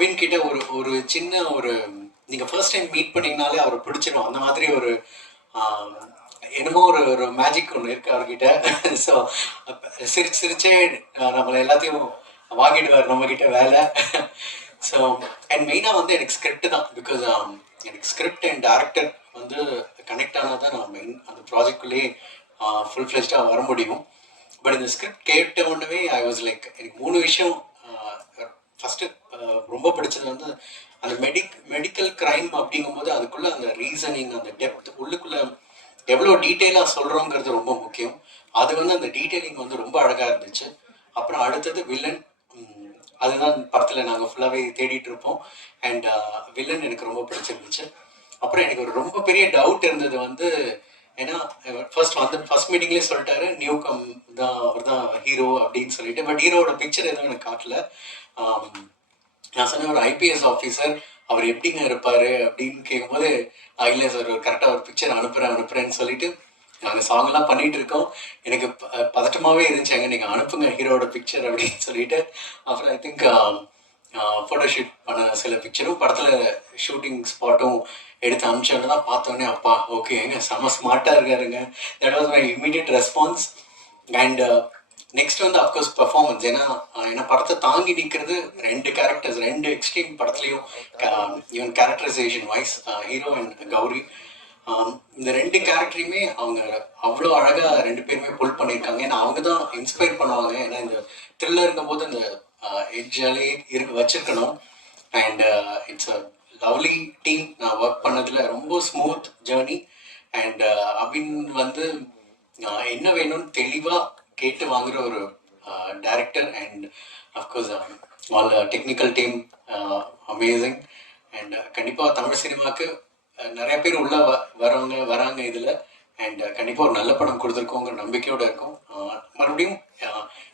அபின் கிட்ட ஒரு ஒரு சின்ன ஒரு நீங்க ஃபர்ஸ்ட் டைம் மீட் பண்ணீங்கனாலே அவரை பிடிச்சிடும் அந்த மாதிரி ஒரு என்னமோ ஒரு ஒரு மேஜிக் ஒன்று இருக்கு அவர்கிட்ட. ஸோ சிரிச்சு சிரிச்சே நம்மளை எல்லாத்தையும் வாங்கிடுவார் நம்ம கிட்ட வேலை. ஸோ அண்ட் மெயினாக வந்து எனக்கு ஸ்கிரிப்ட் தான். பிகாஸ் எனக்கு ஸ்கிரிப்ட் அண்ட் டேரக்டர் வந்து கனெக்ட் ஆனால் தான் நான் மெயின் அந்த ப்ராஜெக்ட்குள்ளேயே ஃபுல் ஃப்ளெஷ்டாக வர முடியும். பட் இந்த ஸ்கிரிப்ட் கேட்ட உடனே ஐ வாஸ் லைக் எனக்கு மூணு விஷயம் ஃபஸ்ட்டு ரொம்ப பிடிச்சது வந்து அந்த மெடிக் மெடிக்கல் க்ரைம் அப்படிங்கும்போது அதுக்குள்ள அந்த ரீசனிங் அந்த டெப்த் உள்ளுக்குள்ள எவ்வளோ டீட்டெயிலாக சொல்கிறோங்கிறது ரொம்ப முக்கியம். அது வந்து அந்த டீட்டெயிலிங் வந்து ரொம்ப அழகாக இருந்துச்சு. அப்புறம் அடுத்தது வில்லன் அதுதான் படத்தில் நாங்கள் ஃபுல்லாகவே தேடிட்டு இருப்போம். அண்ட் வில்லன் எனக்கு ரொம்ப பிடிச்சிருந்துச்சு. அப்புறம் எனக்கு ஒரு ரொம்ப பெரிய டவுட் இருந்தது வந்து ஏன்னா ஃபர்ஸ்ட் வந்து ஃபர்ஸ்ட் மீட்டிங்லேயே சொல்லிட்டாரு நியூ கம் தான் அவர் தான் ஹீரோ அப்படின்னு சொல்லிட்டு. பட் ஹீரோவோட பிக்சர் எதுவும் எனக்கு காட்டல. நான் சொன்ன ஒரு ஐபிஎஸ் ஆஃபீஸர் அவர் எப்படிங்க இருப்பார் அப்படின்னு கேட்கும்போது இல்லை சார் ஒரு கரெக்டாக ஒரு பிக்சர் அனுப்புகிறேன் அனுப்புகிறேன்னு சொல்லிட்டு நாங்கள் சாங்லாம் பண்ணிகிட்டு இருக்கோம். எனக்கு ப- இருந்துச்சாங்க நீங்கள் அனுப்புங்க ஹீரோட பிக்சர் அப்படின்னு சொல்லிட்டு அப்புறம் ஐ திங்க் ஃபோட்டோ ஷூட் பண்ண சில பிக்சரும் படத்தில் ஷூட்டிங் ஸ்பாட்டும் எடுத்து அனுப்பிச்சோன்னு தான் பார்த்தோன்னே அப்பா ஓகே எங்க செம ஸ்மார்ட்டாக இருக்காருங்க. That was my immediate response and next வந்து அஃப்கோர்ஸ் பெர்ஃபார்மன்ஸ் ஏன்னா ஏன்னா படத்தை தாங்கி நிற்கிறது ரெண்டு கேரக்டர்ஸ் ரெண்டு எக்ஸ்ட்ரீம் படத்துலையும் even characterisation wise hero and Gauri இந்த ரெண்டு கேரக்டரையுமே அவங்க அவ்வளோ அழகாக ரெண்டு பேருமே புல் பண்ணியிருக்காங்க. ஏன்னா அவங்க தான் இன்ஸ்பயர் பண்ணுவாங்க. ஏன்னா இந்த த்ரில்லர் இருக்கும்போது இந்த எட்ஜாலே இருக்கு வச்சிருக்கணும். And it's a lovely team நான் ஒர்க் பண்ணதில் ரொம்ப ஸ்மூத் ஜேர்னி அண்ட் அபின் வந்து என்ன வேணும்னு தெளிவாக கேட்டு வாங்குற ஒரு director and of course all technical team amazing and கண்டிப்பாக தமிழ் சினிமாவுக்கு நிறைய பேர் உள்ள வ- வரவங்க வராங்க இதில். அண்ட் uh, கண்டிப்பாக ஒரு நல்ல படம் கொடுத்துருக்கோங்கிற நம்பிக்கையோடு இருக்கும். மறுபடியும்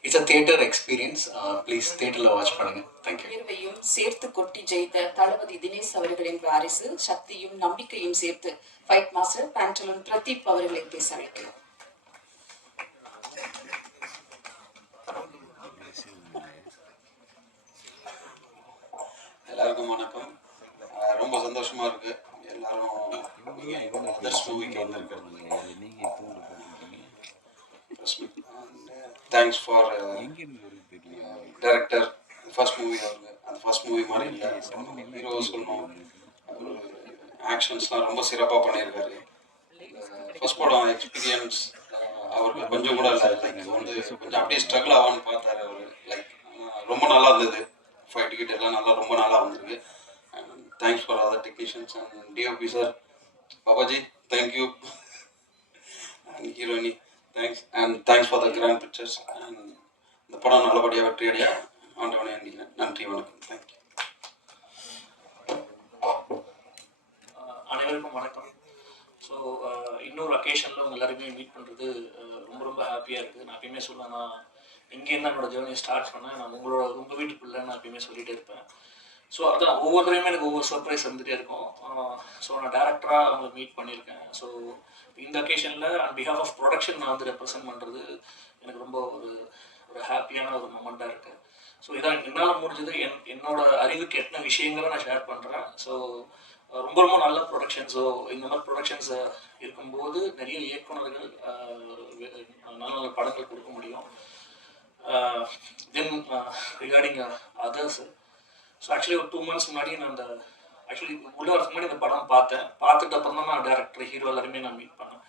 it's a theatre experience please தியேட்டரில் வாட்ச் பண்ணுங்கள் தேங்க்யூ உயர்வையும் சேர்த்து கொட்டி ஜெயித்த தளபதி தினேஷ் அவர்களின் வாரிசு சக்தியும் நம்பிக்கையும் சேர்த்து ஃபைட் மாஸ்டர் பேண்டலூன் பிரதீப் அவர்களை பேச வைக்கிறோம் எல்லாருக்கும் வணக்கம். ரொம்ப சந்தோஷமா இருக்கு. எல்லாரும் அதர்ஸ் மூவிக்கு வந்திருக்கிறது thanks for director first movie அவருக்கு அந்த ஃபர்ஸ்ட் மூவி மாதிரி இல்லை. ஹீரோ சொல்லணும் ஆக்ஷன்ஸ்லாம் ரொம்ப சிறப்பாக பண்ணியிருக்காரு. ஃபர்ஸ்ட் படம் எக்ஸ்பீரியன்ஸ் அவருக்கு கொஞ்சம் கூட இல்லை. லைக் வந்து கொஞ்சம் அப்படியே ஸ்ட்ரகிள் ஆவான்னு பார்த்தாரு அவர். லைக் ரொம்ப நல்லா இருந்தது. ஃபைவ் டிக்கெட் எல்லாம் நல்லா ரொம்ப நல்லா வந்திருக்கு. Thanks for other technicians and DOP sir Babaji thank you and ஹீரோயினி thanks and thanks for the Grand Pictures and இந்த படம் நல்லபடியாக வெற்றி அடைய ஆண்டவனே நன்றி வணக்கம். தேங்க்யூ அனைவருக்கும் வணக்கம். ஸோ இன்னொரு அக்கேஷனில் உங்க எல்லாருமே மீட் பண்ணுறது ரொம்ப ரொம்ப ஹாப்பியாக இருக்குது. நான் எப்பயுமே சொல்லுவேன் நான் இங்கேருந்து என்னோட ஜேர்னி ஸ்டார்ட் பண்ணேன். நான் உங்களோட உங்கள் வீட்டு பிள்ளை நான் எப்பயுமே சொல்லிகிட்டே இருப்பேன். ஸோ அதான் ஒவ்வொருத்தரையுமே எனக்கு ஒவ்வொரு சர்ப்ரைஸ் வந்துட்டே இருக்கும். ஸோ நான் டேரக்டராக அவங்களை மீட் பண்ணியிருக்கேன். ஸோ இந்த அக்கேஷனில் அண்ட் பிஹாஃப் ஆஃப் ப்ரொடக்ஷன் நான் வந்து ரெப்ரசென்ட் பண்ணுறது எனக்கு ரொம்ப ஒரு ஒரு ஹாப்பியான ஒரு மொமெண்ட்டாக இருக்குது ஸோ இதான். என்னால் முடிஞ்சது என் என்னோட அறிவுக்கு எத்தனை விஷயங்களை நான் ஷேர் பண்ணுறேன் ஸோ ரொம்ப ரொம்ப நல்ல ப்ரொடக்ஷன் ஸோ இந்த மாதிரி ப்ரொடக்ஷன்ஸ் இருக்கும்போது நிறைய இயக்குனர்கள் நல்ல நல்ல படங்கள் கொடுக்க முடியும். Then regarding others so actually ஒரு டூ மந்த்ஸ் முன்னாடி நான் அந்த ஆக்சுவலி உள்ள வரதுக்கு முன்னாடி இந்த படம் பார்த்தேன். பார்த்துட்டு அப்புறம் தான் நான் டேரக்டர் ஹீரோ எல்லாருமே நான் மீட் பண்ணேன்.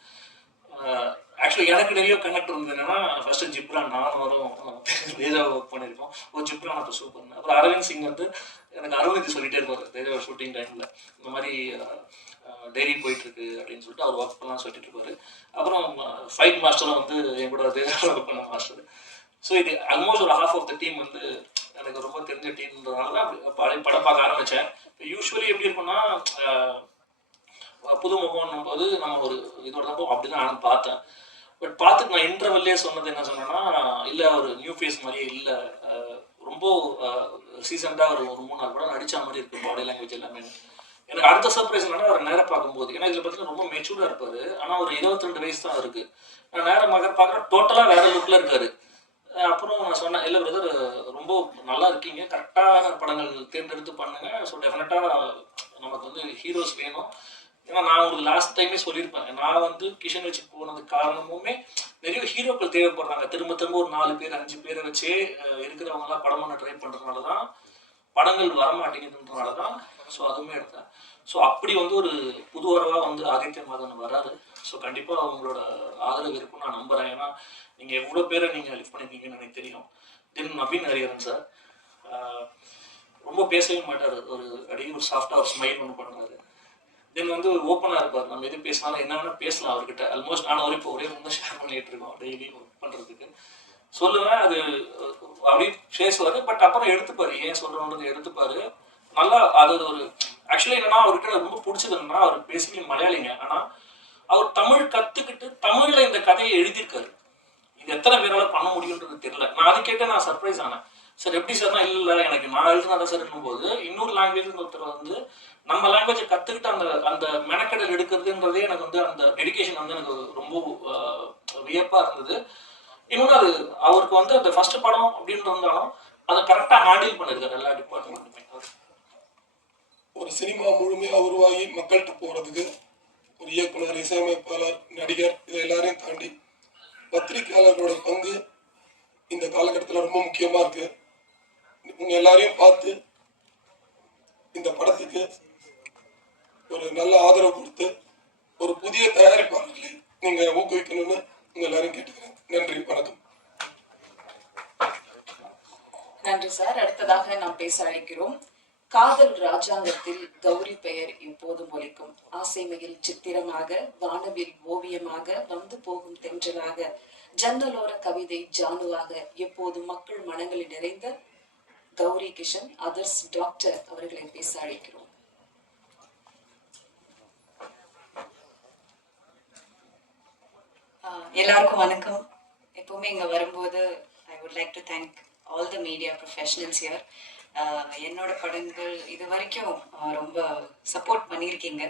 Uh, ஆக்சுவலி எனக்கு நிறைய கனெக்ட் இருந்தது என்னன்னா ஃபர்ஸ்ட் ஜிப்ரான் நானும் வரும் தேஜா ஒர்க் பண்ணியிருக்கோம். ஒரு ஜிப்ரான் அப்போ சூப்பர் அப்புறம் அரவிந்த் சிங் வந்து எனக்கு அரவிந்த் சொல்லிட்டே இருப்பார் தேஜா ஷூட்டிங் டைமில் இந்த மாதிரி uh, uh, டெய்லி போயிட்டு இருக்கு அப்படின்னு சொல்லிட்டு அவர் ஒர்க் பண்ணலாம் சொல்லிட்டு இருப்பாரு. அப்புறம் ஃபைட் மாஸ்டரும் வந்து என் கூட தேஜா ஒர்க் பண்ண மாஸ்டர் ஸோ இது ஆல்மோஸ்ட் ஒரு ஹாஃப் ஆஃப் த டீம் வந்து எனக்கு ரொம்ப தெரிஞ்ச டீம்ன்றதுனால தான் படம் பார்க்க ஆரம்பித்தேன் யூஸ்வலி எப்படி இருக்கும்னா புது முகம்னும் போது நம்ம ஒரு இதோட தான் போவோம். அப்படி தான் நான் பார்த்தேன். பட் பார்த்துட்டு நான் இன்டர்வல்லே சொன்னது என்ன சொன்னேன்னா இல்லை ஒரு நியூ ஃபேஸ் மாதிரியே இல்லை. ரொம்ப ரீசெண்டாக ஒரு ஒரு மூணு நாள் படம் நடித்த மாதிரி இருக்கு பாடி லாங்குவேஜ் எல்லாமே. எனக்கு அடுத்த சர்ப்ரைஸ் என்னன்னா அவர் நேரம் பார்க்கும்போது. ஏன்னா இதில் பார்த்தீங்கன்னா ரொம்ப மெச்சூர்டாக இருப்பார். ஆனால் ஒரு இருபத்தி ரெண்டு வயசு தான் இருக்குது நான் நேரம் பார்க்க பார்க்குறேன். டோட்டலாக வேற லுக்கில் இருக்காரு. அப்புறம் நான் சொன்னேன் இல்லை பிரதர் ரொம்ப நல்லா இருக்கீங்க. கரெக்டான படங்கள் தேர்ந்தெடுத்து பண்ணுங்க. ஸோ டெஃபினட்டாக நமக்கு வந்து ஹீரோஸ் வேணும். ஏன்னா நான் உங்களுக்கு லாஸ்ட் டைமே சொல்லியிருப்பேன். நான் வந்து கிஷன் வச்சு போனதுக்கு காரணமுமே நிறைய ஹீரோக்கள் தேவைப்படுறாங்க. திரும்ப திரும்ப ஒரு நாலு பேர் அஞ்சு பேரை வச்சே இருக்கிறவங்கலாம் படம் பண்ண ட்ரை பண்ணுறதுனால தான் படங்கள் வர மாட்டேங்குதுன்றனால தான் ஸோ அதுவுமே எடுத்தேன். ஸோ அப்படி வந்து ஒரு புது வரவாக வந்து ஆதித்ய மாதன் வராது ஸோ கண்டிப்பாக அவங்களோட ஆதரவு இருக்கும்னு நான் நம்புகிறேன் ஏன்னா நீங்கள் எவ்வளோ பேரை நீங்கள் லிஃப்ட் பண்ணிருக்கீங்கன்னு எனக்கு தெரியும். தென் நவீன் ஹரிஹரன் சார் ரொம்ப பேசவே மாட்டார். ஒரு அடியே ஒரு சாஃப்டாக ஒரு ஸ்மைல் ஒன்று பண்ணுறாரு தென் வந்து ஓப்பனாக இருப்பார். நம்ம எது பேசினாலும் என்ன வேணால் பேசலாம் அவர்கிட்ட. ஆல்மோஸ்ட் நான் ஒரு இப்போ ஒரே ரொம்ப ஷேர் பண்ணிட்டு இருக்கோம் டெய்லி ஒர்க் பண்ணுறதுக்கு சொல்லுவேன் அது அப்படியே பேசுவார் பட் அப்புறம் எடுத்துப்பார். ஏன் சொல்கிறோன்றது எடுத்துப்பார். நல்லா அது ஒரு ஆக்சுவலி என்னன்னா அவர்கிட்ட ரொம்ப பிடிச்சது என்னன்னா அவர் பேசிக்கலி மலையாளிங்க. ஆனால் அவர் தமிழ் கற்றுக்கிட்டு தமிழில் இந்த கதையை எழுதியிருக்காரு. இது எத்தனை பேரால பண்ண முடியுன்றது தெரியல. நான் அது கேட்டு நான் சர்ப்ரைஸ் ஆனேன். சார் எப்படி சார்னா இல்லை எனக்கு நான் எழுதுனதான் சார் போது இன்னொரு லாங்குவேஜ் ஒருத்தர் வந்து நம்ம லாங்குவேஜை கற்றுக்கிட்டு அந்த அந்த மெனக்கெடல் எடுக்கிறதுன்றதே எனக்கு வந்து அந்த டெடிகேஷன் வந்து எனக்கு ரொம்ப வியப்பாக இருந்தது. இன்னொன்று அது அவருக்கு வந்து அந்த ஃபர்ஸ்ட் படம் அப்படின்னு இருந்தாலும் அதை கரெக்டாக ஹேண்டில் பண்ணியிருக்காரு எல்லா டிபார்ட்மெண்ட்டுமே ஒரு சினிமா முழுமையாக உருவாகி மக்கள்கிட்ட போகிறதுக்கு ஒரு இயக்குனர் இசையமைப்பாளர் நடிகர் இதை எல்லாரையும் தாண்டி பத்திரிக்கையாளர்களோட பங்கு இந்த காலகட்டத்தில் ரொம்ப முக்கியமாக இருக்கு. உங்க எல்லாரையும் பார்த்து இந்த படத்துக்கு ஒரு நல்ல ஆதரவு கொடுத்து ஒரு புதிய தயாரிப்பாளர்களை நீங்கள் ஊக்குவிக்கணும்னு உங்க எல்லாரையும் கேட்டுக்கிறேன். நன்றி வணக்கம். நன்றி சார். அடுத்ததாக நாம் பேச அழைக்கிறோம். காதல் ராஜாங்கத்தில் கௌரி பெயர் எப்போதும் ஒலிக்கும் ஆசைமையில் சித்திரமாக வானவில் ஓவியமாக வந்து போகும் தென்றலாக ஜன்னலோர கவிதை ஜானுவாக எப்போதும் மக்கள் மனங்களில் நிறைந்த கௌரி கிஷன் அதர்ஸ் டாக்டர் அவர்களை பேச அழைக்கிறோம். ஆஹ் எல்லாருக்கும் வணக்கம். எப்போவுமே இங்க வரும்போது I would like to thank all the media professionals here என்னோட படங்கள் இது வரைக்கும் ரொம்ப சப்போர்ட் பண்ணியிருக்கீங்க.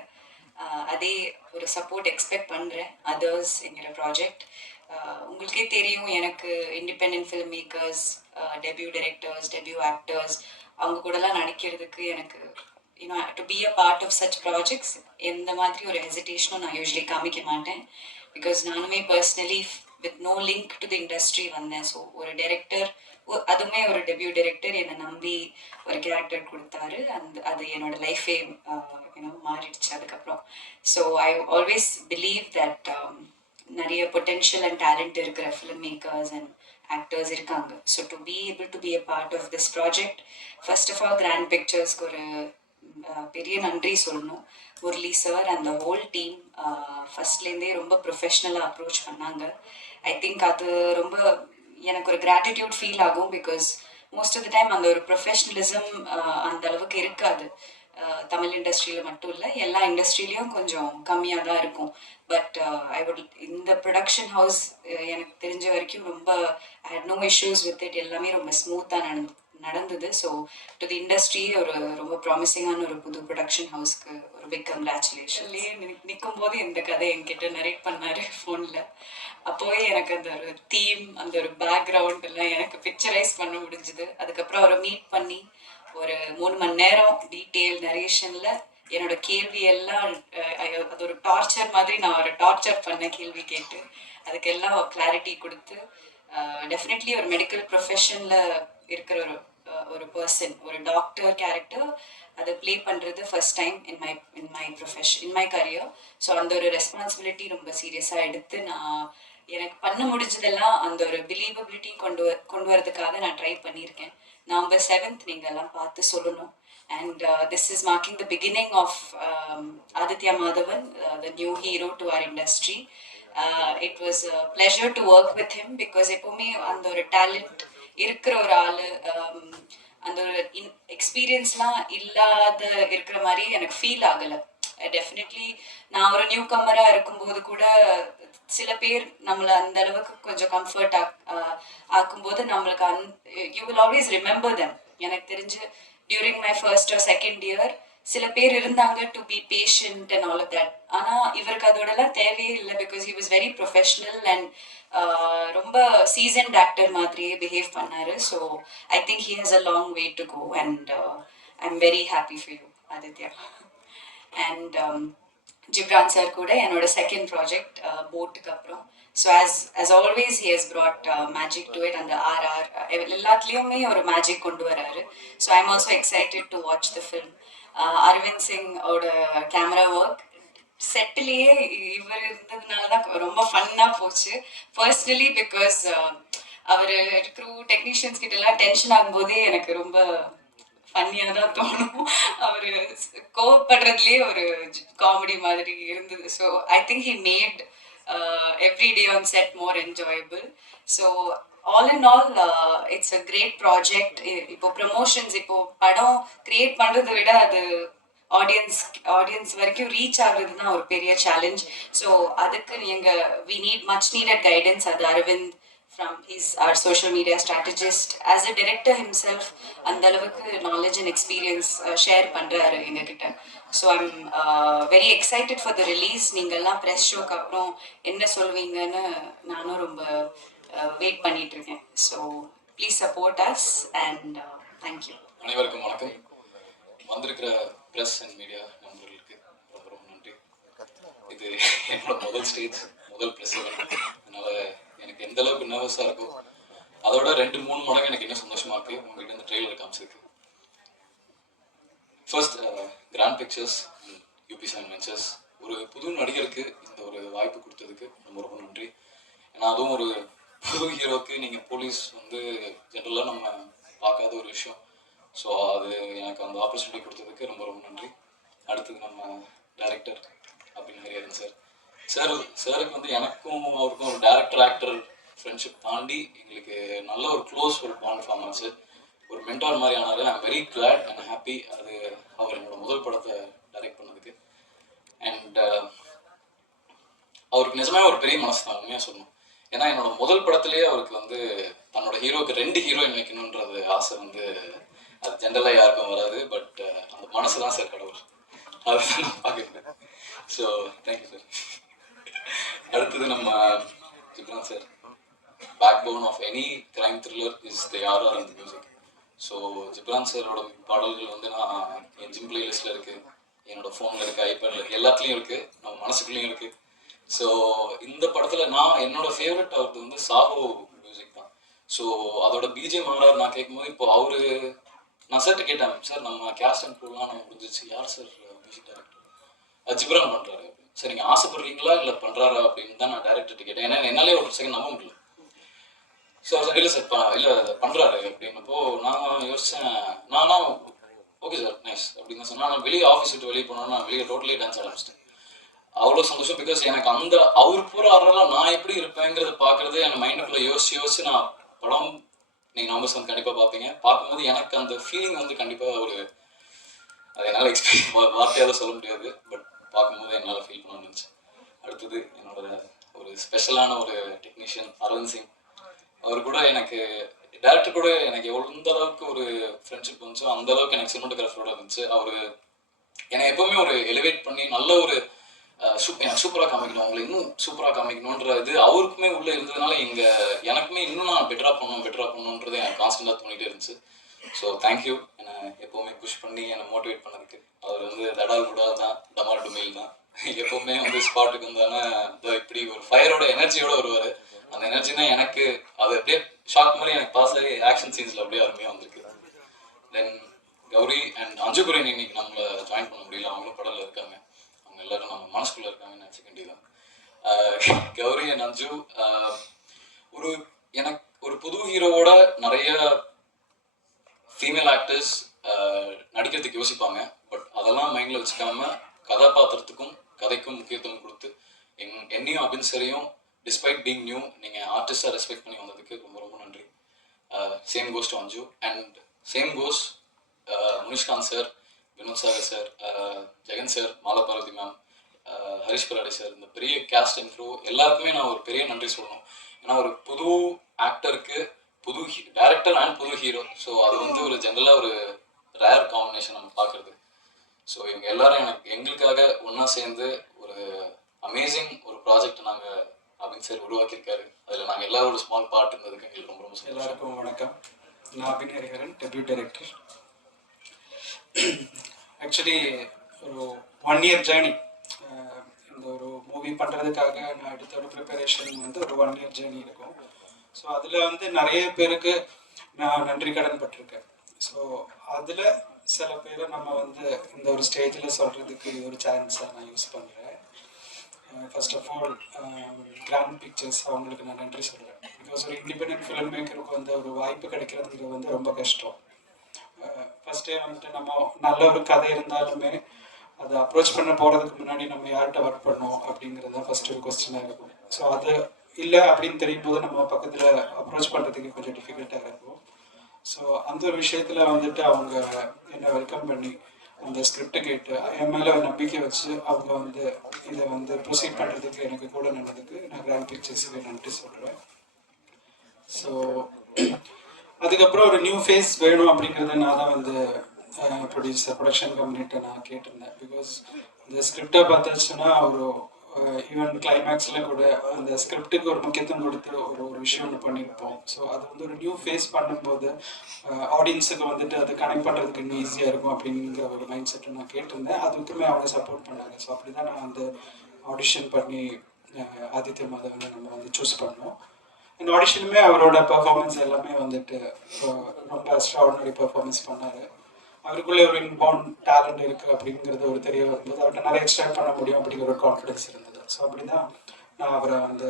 அதே ஒரு சப்போர்ட் எக்ஸ்பெக்ட் பண்ணுறேன் அதர்ஸ் என்கிற ப்ராஜெக்ட் உங்களுக்கே தெரியும் எனக்கு independent film makers debut directors debut actors அவங்க கூடலாம் நடிக்கிறதுக்கு எனக்கு you know to be a part of such projects எந்த மாதிரி ஒரு ஹெசிடேஷனும் நான் யூஸ்வலி காமிக்க மாட்டேன். பிகாஸ் நானுமே personally with no link to the industry வந்தேன். ஸோ ஒரு டைரக்டர் அதுவுமே ஒரு டெபியூ டைரக்டர் என்னை நம்பி ஒரு கேரக்டர் கொடுத்தாரு. அந்த அது என்னோட லைஃபே மாறிடுச்சு அதுக்கப்புறம். So I always believe that நிறைய பொட்டென்ஷியல் அண்ட் டேலண்ட் இருக்கிற ஃபிலிம் மேக்கர்ஸ் அண்ட் ஆக்டர்ஸ் இருக்காங்க so to be able to be a part of this project first of all Grand பிக்சர்ஸ்க்கு ஒரு பெரிய நன்றி சொல்லணும். முரளி சார் அந்த ஹோல் டீம் ஃபர்ஸ்ட்லேருந்தே ரொம்ப ப்ரொஃபஷ்னலாக அப்ரோச் பண்ணாங்க. ஐ திங்க் அது ரொம்ப எனக்கு ஒரு கிராட்டிடியூட் ஃபீல் ஆகும் because most of the time அந்த ஒரு ப்ரொஃபஷனலிசம் அந்த அளவுக்கு இருக்காது. தமிழ் இண்டஸ்ட்ரியில் மட்டும் இல்லை எல்லா இண்டஸ்ட்ரியிலையும் கொஞ்சம் கம்மியாக தான் இருக்கும். பட் ஐ வுட் இந்த ப்ரொடக்ஷன் ஹவுஸ் எனக்கு தெரிஞ்ச வரைக்கும் ரொம்ப I had no issues with it எல்லாமே ரொம்ப ஸ்மூத்தாக நடந்து நடந்தது. ஸோ டு தி இண்டஸ்ட்ரி ஒரு ரொம்ப ப்ராமிசிங்கான ஒரு புது ப்ரொடக்ஷன் ஹவுஸ்க்கு ஒரு பிக் கங்க்ராச்சுலேஷன்லேயே நிற்கும் போது இந்த கதை என்கிட்ட நரேட் பண்ணாரு ஃபோனில் அப்போவே எனக்கு அந்த ஒரு தீம் அந்த ஒரு பேக்ரவுண்ட் எல்லாம் எனக்கு பிக்சரைஸ் பண்ண முடிஞ்சுது. அதுக்கப்புறம் அவரை மீட் பண்ணி ஒரு மூணு மணி நேரம் டீட்டெயில் நரேஷனில் என்னோட கேள்வி எல்லாம் அது ஒரு டார்ச்சர் மாதிரி நான் ஒரு டார்ச்சர் பண்ண கேள்வி கேட்டு அதுக்கெல்லாம் கிளாரிட்டி கொடுத்து டெஃபினெட்லி ஒரு மெடிக்கல் ப்ரொஃபஷனில் இருக்கிற ஒரு ஒரு பர்சன் ஒரு டாக்டர் கேரக்டர் அதை ப்ளே பண்ணுறது first time in my in my profession in my career so அந்த ஒரு ரெஸ்பான்சிபிலிட்டி ரொம்ப சீரியஸாக எடுத்து நான் எனக்கு பண்ண முடிஞ்சதெல்லாம் அந்த ஒரு பிலீவபிலிட்டி கொண்டு வ கொண்டு வரதுக்காக நான் ட்ரை பண்ணியிருக்கேன். நவம்பர் செவன்த் நீங்கள் எல்லாம் பார்த்து சொல்லணும். And this is marking the beginning of Aditya Madhavan the new hero to our industry it was pleasure to work with him because எப்போவுமே அந்த ஒரு டேலண்ட் இருக்கிற ஒரு ஆள் அந்த ஒரு இன் எக்ஸ்பீரியன்ஸ்லாம் இல்லாத இருக்கிற மாதிரி எனக்கு ஃபீல் ஆகலை. டெஃபினெட்லி நான் ஒரு நியூ கம்மராக இருக்கும்போது கூட சில பேர் நம்மளை அந்த அளவுக்கு கொஞ்சம் கம்ஃபர்ட் ஆக்கும்போது நம்மளுக்கு and you will always remember them எனக்கு தெரிஞ்சு during my first or second year சில பேர் இருந்தாங்க to be patient and all of that ஆனா இவருக்கு அதோடலாம் தேவையே இல்லை because he was very professional and ரொம்ப சீசன்ட் ஆக்டர் மாதிரியே பிஹேவ் பண்ணாரு. So I think he has a long way to go and I am very happy for you Aditya and Ghibran sir கூட என்னோட செகண்ட் ப்ராஜெக்ட் போட்டுக்கு அப்புறம். So as as always he has brought magic to it அந்த RR எல்லாத்துலேயுமே ஒரு magic கொண்டு வராரு. So I am also excited to watch the film Aravind சிங்கோட camera work செட்டிலேயே இவர் இருந்ததுனால தான் ரொம்ப ஃபன்னாக போச்சு. பர்சனலி பிகாஸ் அவர் க்ரூ டெக்னீஷியன்ஸ் கிட்ட எல்லாம் டென்ஷன் ஆகும்போதே எனக்கு ரொம்ப ஃபன்னியாக தான் தோணும். அவர் கோவப்படுறதுலேயே ஒரு காமெடி மாதிரி இருந்தது. So I think he made every day on set more enjoyable so all in all it's a great project இப்போ ப்ரமோஷன்ஸ் இப்போ படம் கிரியேட் பண்ணுறதை விட அது ஆடியன்ஸ் ஆடியன்ஸ் வரைக்கும் ரீச் ஆகுறது தான் ஒரு பெரிய சேலஞ்ச் ஸோ அதுக்கு நீங்கள் we need much needed guidance அது Aravind from his or social media strategist as a director himself அந்த அளவுக்கு நாலேஜ் அண்ட் எக்ஸ்பீரியன்ஸ் ஷேர் பண்ணுறாரு எங்ககிட்ட. So I'm very excited for the release நீங்கள்லாம் ப்ரெஸ் ஷோக்கு அப்புறம் என்ன சொல்வீங்கன்னு நானும் ரொம்ப வெயிட் பண்ணிட்டு இருக்கேன் so please support us and thank you அனைவருக்கும் வணக்கம். வந்திருக்கிற ப்ரெஸ் அண்ட் மீடியா நண்பர்களுக்கு ரொம்ப ரொம்ப நன்றி. இது என்னோட முதல் ஸ்டேஜ் முதல் ப்ரெஸ் அதனால எனக்கு எந்த அளவுக்கு நர்வஸாக இருக்கோ அதோட ரெண்டு மூணு மடங்கு எனக்கு என்ன சந்தோஷமா இருக்கு. உங்ககிட்ட இந்த trailer காமிச்சிருக்கு. First Grand Pictures UP seven ventures ஒரு புது நடிகருக்கு இந்த ஒரு வாய்ப்பு கொடுத்ததுக்கு ரொம்ப ரொம்ப நன்றி. ஏன்னா அதுவும் ஒரு ஹீரோ ஹீரோக்கு நீங்கள் போலீஸ் வந்து ஜென்ரலாக நம்ம பார்க்காத ஒரு விஷயம். ஸோ அது எனக்கு அந்த ஆப்பர்ச்சுனிட்டி கொடுத்ததுக்கு ரொம்ப ரொம்ப நன்றி. அடுத்தது நம்ம டேரக்டர் அப்படின்னு ஹரிஹரன் சார் சார் சாருக்கு வந்து எனக்கும் அவருக்கும் ஒரு டேரக்டர் ஆக்டர் ஃப்ரெண்ட்ஷிப் தாண்டி எங்களுக்கு நல்ல ஒரு க்ளோஸ் ஒரு பாண்ட் ஃபார்ம் ஆச்சு. ஒரு மென்டார் மாதிரி ஆனாரு. I'm very glad and happy அது அவர் என்னோட முதல் படத்தை டைரக்ட் பண்ணதுக்கு. அண்ட் uh, அவருக்கு நிஜமே ஒரு பெரிய மனசு தான் உண்மையாக சொல்லணும். ஏன்னா என்னோட முதல் படத்திலேயே அவருக்கு வந்து தன்னோட ஹீரோக்கு ரெண்டு ஹீரோயின் வைக்கணுன்றது ஆசை வந்து அது ஜென்ரலாக யாருக்கும் வராது பட் அந்த மனசு தான் சார் கடவுள். அதுதான் நான் பார்க்குறேன். ஸோ தேங்க்யூ சார் அடுத்தது நம்ம Ghibran sir backbone of any crime thriller is the R அந்த மியூசிக் ஸோ ஜிப்ரான் சாரோட பாடல்கள் வந்து நான் என் ஜிம் பிளேலிஸ்ட்டில் இருக்குது என்னோட ஃபோனில் இருக்குது ஐபேடில் எல்லாத்துலேயும் இருக்குது நம்ம மனசுக்குள்ளேயும் இருக்குது ஸோ இந்த படத்தில் நான் என்னோட ஃபேவரட் அவரது வந்து சாஹோ மியூசிக் தான். ஸோ அதோட பிஜே ஆர்ஆர் நான் கேட்கும்போது இப்போ அவரு நான் சார்ட்ட கேட்டேன் சார் நம்ம கேஸ்ட் அண்ட் ப்ரூவ்லாம் நம்ம முடிஞ்சிச்சு யார் சார் மியூசிக் டைரக்டர் ஜிப்ரான் பண்ணுறாரு சார் நீங்க ஆசைப்படுறீங்களா? இல்லை பண்றாரா? அப்படின்னு தான் நான் டேரக்டர்கிட்ட கேட்டேன். ஏன்னா என்னாலே ஒரு செகண்ட் நம்ப முடியல. ஸோ சார் இல்லை சார் இல்லை பண்ணுறாரு அப்படின்னப்போ நான் யோசித்தேன் நானா ஓகே சார் நைஸ் அப்படின்னு சொன்னால் நான் வெளியே ஆஃபீஸ் விட்டு வெளியே போனோன்னா வெளியே டோட்டலி டான்ஸ் ஆரம்பிச்சிட்டேன். அவ்வளோ சந்தோஷம் பிகாஸ் எனக்கு அந்த அவர் பூரா ஆடுறலாம் நான் எப்படி இருப்பேங்கிறத பார்க்கறது என் மைண்டுக்குள்ளே யோசிச்சு யோசிச்சு நான் படம் நீங்கள் நம்பர்ஸ் வந்து கண்டிப்பாக பார்ப்பீங்க. பார்க்கும்போது எனக்கு அந்த ஃபீலிங் வந்து கண்டிப்பாக ஒரு அது என்னால் எக்ஸ்பீரியன் வார்த்தையால் சொல்ல முடியாது பட் பார்க்கும்போது என்னால் ஃபீல் பண்ண முடிஞ்சு அடுத்தது என்னோட ஒரு ஸ்பெஷலான ஒரு டெக்னீஷியன் அரவிந்த் சிங். அவர் கூட எனக்கு டேரக்டர் கூட எனக்கு எவ்வளோ எந்த அளவுக்கு ஒரு ஃப்ரெண்ட்ஷிப் இருந்துச்சோ அந்த அளவுக்கு எனக்கு சினிமாட்டோகிராஃபரோட இருந்துச்சு. அவர் என்னை எப்பவுமே ஒரு எலிவேட் பண்ணி நல்ல ஒரு சூப்பராக காமிக்கணும். அவங்களை இன்னும் சூப்பராக காமிக்கணுன்ற இது அவருக்குமே உள்ளே இருந்ததுனால எங்க எனக்குமே இன்னும் நான் பெட்டராக பண்ணணும் பெட்டராக பண்ணணுன்றது எனக்கு கான்ஸ்டண்டாக தோணிட்டே இருந்துச்சு. ஸோ தேங்க்யூ என்னை எப்போவுமே புஷ் பண்ணி என்னை மோட்டிவேட் பண்ணதுக்கு. அவர் வந்து தடால் குடா தான் டமால் டுமெயில் தான். எப்போவுமே வந்து ஸ்பாட்டுக்கு வந்தானே இப்படி ஒரு ஃபயரோட எனர்ஜியோட வருவார். அந்த எனர்ஜி தான் எனக்கு அது அப்படியே ஷாக் மாதிரி எனக்கு பாஸ் ஆகி ஆக்ஷன் சீன்ஸில் அப்படியே அருமையாக வந்திருக்கு. தென் கௌரி அண்ட் அஞ்சு குரேன் இன்னைக்கு நம்மளை ஜாயின் பண்ண முடியல. அவங்களும் படத்தில் இருக்காங்க. எல்லாரும் இருக்காங்க மனசுக்குள்ள இருக்காங்கன்னு கௌரி அண்ட் அஞ்சு ஆஹ் ஒரு எனக்கு ஒரு புது ஹீரோவோட நிறைய ஃபீமேல் ஆக்டர்ஸ் நடிக்கிறதுக்கு யோசிப்பாங்க. பட் அதெல்லாம் மைண்டில் வச்சுக்காம கதாபாத்திரத்துக்கும் கதைக்கும் முக்கியத்துவம் கொடுத்து எங் என்னையும் அபின் சரையும் டிஸ்பைட் பீங் நியூ நீங்கள் ஆர்டிஸ்டாக ரெஸ்பெக்ட் பண்ணி வந்ததுக்கு ரொம்ப ரொம்ப நன்றி. Same goes to Anju and same goes Munishkanth sir Vinod Sagar sir Jagan sir Mala Parvathi ma'am Harish Peradi sir இந்த பெரிய கேஸ்ட் அண்ட் க்ரூ எல்லாருக்குமே நான் ஒரு பெரிய நன்றி சொல்லணும். ஏன்னா ஒரு புது ஆக்டருக்கு புது டேரக்டர் அண்ட் புது ஹீரோ ஸோ அது வந்து ஒரு ஜென்ரலாக ஒரு ரேர் காம்பினேஷன் நம்ம பார்க்குறது. ஸோ இவங்க எல்லாரும் எனக்கு எங்களுக்காக ஒன்றா சேர்ந்து ஒரு அமேசிங் ஒரு ப்ராஜெக்ட் நாங்கள் அப்படின்னு சார் உருவாக்கியிருக்காரு. அதில் நாங்கள் எல்லாரும் ஒரு ஸ்மால் பார்ட் இருந்ததுக்கு எங்களுக்கு ரொம்ப ரொம்ப எல்லாருக்கும் வணக்கம். நான் Abin Hariharan debut director actually ஒரு ஒன் இயர் ஜேர்னி மூவி பண்ணுறதுக்காக நான் எடுத்த ஒரு ப்ரிப்பரேஷன் வந்து ஒரு ஒன் இயர் ஜேர்னி இருக்கும். ஸோ அதில் வந்து நிறைய பேருக்கு நான் நன்றி கடன் பட்டிருக்கேன். ஸோ அதில் சில பேரை நம்ம வந்து இந்த ஒரு ஸ்டேஜில் சொல்கிறதுக்கு ஒரு சான்ஸாக நான் யூஸ் பண்ணுறேன் first of all Grand Pictures அவங்களுக்கு நான் நன்றி சொல்கிறேன் பிகாஸ் ஒரு இண்டிபெண்ட் ஃபிலிம் மேக்கருக்கு வந்து ஒரு வாய்ப்பு கிடைக்கிறதுங்கிறது வந்து ரொம்ப கஷ்டம். Uh, ஃபஸ்ட்டே வந்துட்டு நம்ம நல்ல ஒரு கதை இருந்தாலுமே அதை அப்ரோச் பண்ண போகிறதுக்கு முன்னாடி நம்ம யார்கிட்ட ஒர்க் பண்ணோம் அப்படிங்கிறது தான் ஃபஸ்ட்டு ஒரு கொஸ்டினாக இருக்கும். ஸோ அது இல்லை அப்படின்னு தெரியும் போது நம்ம பக்கத்தில் அப்ரோச் பண்ணுறதுக்கு கொஞ்சம் டிஃபிகல்ட்டாக இருக்கும். ஸோ அந்த ஒரு விஷயத்தில் வந்துட்டு அவங்க என்னை வெல்கம் பண்ணி அந்த ஸ்கிரிப்டை கேட்டு என் மேலே ஒரு நம்பிக்கை வச்சு அவங்க வந்து இதை வந்து ப்ரொசீட் பண்ணுறதுக்கு எனக்கு கூட நடந்ததுக்கு நான் கிராண்ட் பிக்சர்ஸுக்கு நன்றி சொல்கிறேன் ஸோ அதுக்கப்புறம் ஒரு நியூ ஃபேஸ் வேணும் அப்படிங்கிறத நான் தான் வந்து ப்ரொடியூசர் ப்ரொடக்ஷன் கம்பெனிகிட்ட நான் கேட்டிருந்தேன். பிகாஸ் இந்த ஸ்கிரிப்டை பார்த்தாச்சுன்னா ஒரு ஈவன் கிளைமேக்ஸில் கூட அந்த ஸ்கிரிப்டுக்கு ஒரு முக்கியத்துவம் கொடுத்து ஒரு ஒரு விஷயம் ஒன்று பண்ணியிருப்போம் ஸோ அது வந்து ஒரு நியூ ஃபேஸ் பண்ணும்போது ஆடியன்ஸுக்கு வந்துட்டு அதை கனெக்ட் பண்ணுறதுக்கு இன்னும் ஈஸியாக இருக்கும் அப்படிங்கிற ஒரு மைண்ட் செட்டை நான் கேட்டிருந்தேன். அதுக்குமே அவங்க சப்போர்ட் பண்ணாங்க ஸோ அப்படி தான் நான் வந்து ஆடிஷன் பண்ணி ஆதித்ய மாதவனை நம்ம வந்து சூஸ் பண்ணோம். இந்த ஆடிஷனுமே அவரோட பெர்ஃபார்மன்ஸ் எல்லாமே வந்துட்டு ரொம்ப ரொம்ப எக்ஸ்ட்ராடினரி பர்ஃபார்மன்ஸ் பண்ணார். அவருக்குள்ளே ஒரு இன்பவுண்ட் டேலண்ட் இருக்குது அப்படிங்கிறது ஒரு தெரிய வரும்போது அவர்கிட்ட நிறைய எக்ஸ்ட்ராக்ட் பண்ண முடியும் அப்படிங்கிற ஒரு கான்ஃபிடன்ஸ் இருந்தது. ஸோ அப்படி தான் நான் அவரை வந்து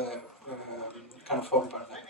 கன்ஃபார்ம் பண்ணேன்.